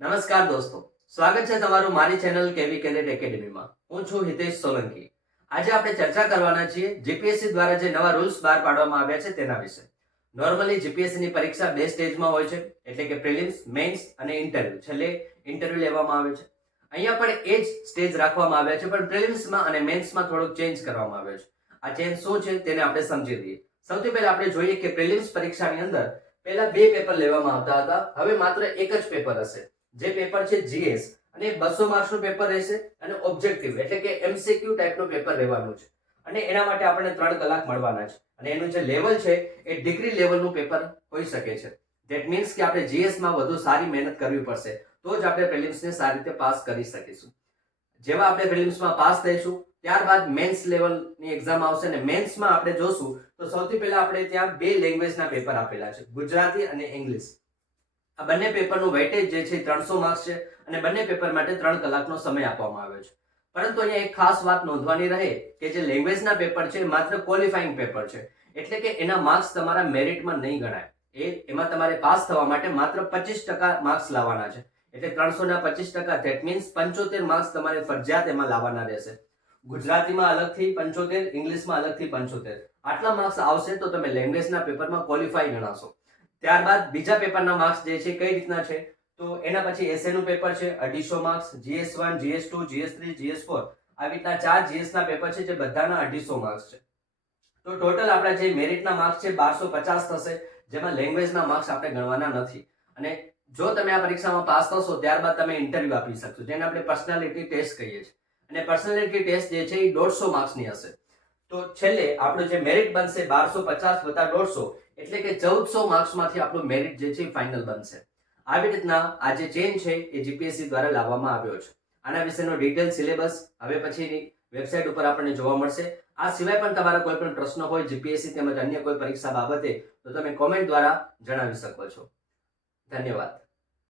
નમસ્કાર દોસ્તો, સ્વાગત છે તમારું મારી ચેનલ કેવી કેડેટ એકેડેમીમાં. હું છું હિતેશ સોલંકી. આજે આપણે ચર્ચા કરવાના છીએ જીપીએસસી દ્વારા જે નવા રૂલ્સ બહાર પાડવામાં આવ્યા છે તેના વિશે. નોર્મલી જીપીએસસી ની પરીક્ષા બે સ્ટેજમાં હોય છે, એટલે કે પ્રિલિમ્સ, મેઇન્સ અને ઇન્ટરવ્યુ. છેલ્લે ઇન્ટરવ્યુ લેવામાં આવે છે. અહીંયા પણ એ જ સ્ટેજ રાખવામાં આવ્યા છે, પણ પ્રિલિમ્સમાં અને મેઇન્સમાં થોડોક ચેન્જ કરવામાં આવ્યો છે. આ ચેન્જ શું છે તેને આપણે સમજી લઈએ. સૌથી પહેલા આપણે જોઈએ કે પ્રિલિમ્સ પરીક્ષાની અંદર પહેલા બે પેપર લેવામાં આવતા હતા, હવે માત્ર એક જ પેપર હશે. જે પેપર છે જીએસ, અને 200 માર્ક્સનું પેપર રહેશે અને ઓબ્જેક્ટિવ એટલે કે એમસીક્યુ ટાઈપનું પેપર રહેવાનું છે. અને એના માટે આપણને 3 કલાક મળવાના છે. અને એનું જે લેવલ છે એ ડિગ્રી લેવલનું પેપર હોઈ શકે છે. ધેટ મીન્સ કે આપણે જીએસ માં વધુ સારી મહેનત કરવી પડશે, તો જ આપણે પ્રિલિમ્સને સારી રીતે પાસ કરી શકીશું. જેવા આપણે પ્રિલિમ્સમાં પાસ થઈશું ત્યારબાદ મેન્સ લેવલની એક્ઝામ આવશે, અને મેન્સમાં આપણે જોશું તો સૌથી પહેલા આપણે ત્યાં બે લેંગ્વેજના પેપર આપેલા છે, ગુજરાતી અને ઇંગ્લિશ. આ બંને પેપરનું વેઇટેજ જે છે 300 માર્ક્સ છે, અને બંને પેપર માટે 3 કલાકનો સમય આપવામાં આવ્યો છે. પરંતુ અહીંયા એક ખાસ વાત નોંધવાની રહે કે જે લેંગ્વેજના પેપર છે માત્ર ક્વોલિફાઈંગ પેપર છે, એટલે કે એના માર્ક્સ તમારા મેરિટમાં નહીં ગણાય. એમાં તમારે પાસ થવા માટે માત્ર 25% માર્ક્સ લાવવાના છે. એટલે 300 ના 25%, ધેટ મીન્સ 75 માર્ક્સ તમારે ફરજિયાત એમાં લાવવાના રહેશે. ગુજરાતીમાં અલગથી 75, ઇંગ્લિશમાં અલગથી 75. આટલા માર્ક્સ આવશે તો તમે લેંગ્વેજના પેપરમાં ક્વોલિફાઈ ગણાશો. ત્યારબાદ બીજા પેપરના માર્ક્સ જે છે કઈ રીતના છે, તો એના પછી એસએ નું પેપર છે 250 marks, GS1, GS2, GS3, GS4 આવી રીતના 4 GS ના પેપર છે જે બધાના 250 માર્ક્સ છે. તો ટોટલ આપણા જે મેરિટના માર્ક્સ છે 1250 થશે, જેમાં લેંગ્વેજના માર્ક્સ આપણે ગણવાના નથી. અને જો તમે આ પરીક્ષામાં પાસ થશો ત્યારબાદ તમે ઇન્ટરવ્યુ આપી શકશો, જેને આપણે પર્સનાલિટી ટેસ્ટ કહીએ છીએ. અને પર્સનાલિટી ટેસ્ટ જે છે એ 150 માર્ક્સની હશે. તો છેલ્લે આપણું જે મેરિટ બનશે 1250 વત્તા 150, એટલે કે 1400 માર્ક્સમાંથી આપણું મેરિટ જે છે ફાઇનલ બનશે. આવી રીતના આ જે ચેન્જ છે એ જીપીએસસી દ્વારા લાવવામાં આવ્યો છે. આના વિશેનો ડિટેલ સિલેબસ હવે પછીની વેબસાઇટ ઉપર આપણને જોવા મળશે. આ સિવાય પણ તમારા કોઈ પણ પ્રશ્ન હોય જીપીએસસી તેમજ અન્ય કોઈ પરીક્ષા બાબતે, તો તમે કોમેન્ટ દ્વારા જણાવી શકો છો. ધન્યવાદ.